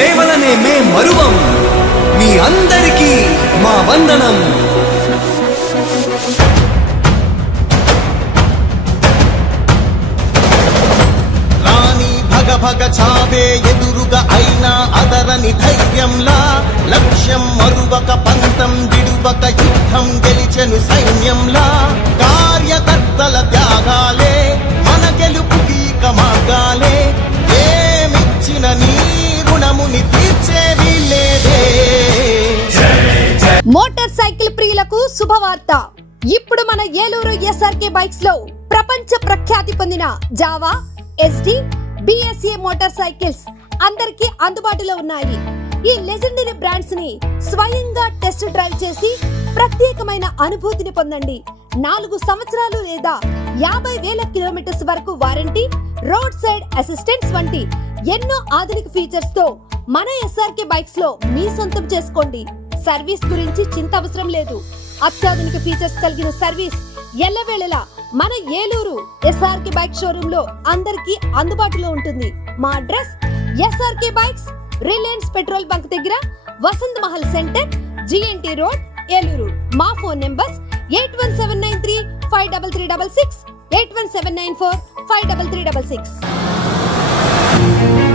సేవలనే మే మరువం. మీ అందరికీ మా వందనం. భగ చావే ఎదురుగా అయినా అదరని ధైర్యంలా, లక్ష్యం మరువక పంతం విడువక యుద్ధం గెలిచెను సైన్యంలా. కార్యకర్తల త్యాగాలే మన గెలుపుకీక మార్గాలే, ఏమిచ్చిన నీ రుణముని తీర్చేది లేదే. మోటార్ సైకిల్ ప్రియులకు శుభవార్త. ఇప్పుడు మన ఏలూరు ఎస్ఆర్కే బైక్స్ లో ప్రపంచ ప్రఖ్యాతి పొందిన Java, SD, BSA motor cycles అందరికీ అందుబాటులో ఉన్నాయి. ఈ లెజెండరీ బ్రాండ్స్ ని స్వయంగా టెస్ట్ డ్రైవ్ చేసి ప్రత్యేకమైన అనుభూతిని పొందండి. 4 సంవత్సరాలు లేదా 50,000 కిలోమీటర్స్ వరకు వారంటీ, రోడ్ సైడ్ అసిస్టెన్స్ వంటి ఎన్నో ఆధునిక ఫీచర్స్ తో మన ఎస్ఆర్కే బైక్స్ లో మీ సొంతం చేసుకోండి. సర్వీస్ గురించి చింత అవసరం లేదు. అత్యాధునిక ఫీచర్స్ కలిగిన సర్వీస్ ఎల్లవేళలా మన ఏలూరు ఎస్ఆర్కే బైక్ షోరూమ్ లో అందరికీ అందుబాటులో ఉంటుంది. మా address SRK bikes, Reliance petrol bunk దగ్గర, Vasant Mahal centre, GNT road, Eluru. మా ఫోన్ నెంబర్స్ 8179353366, 8179453366.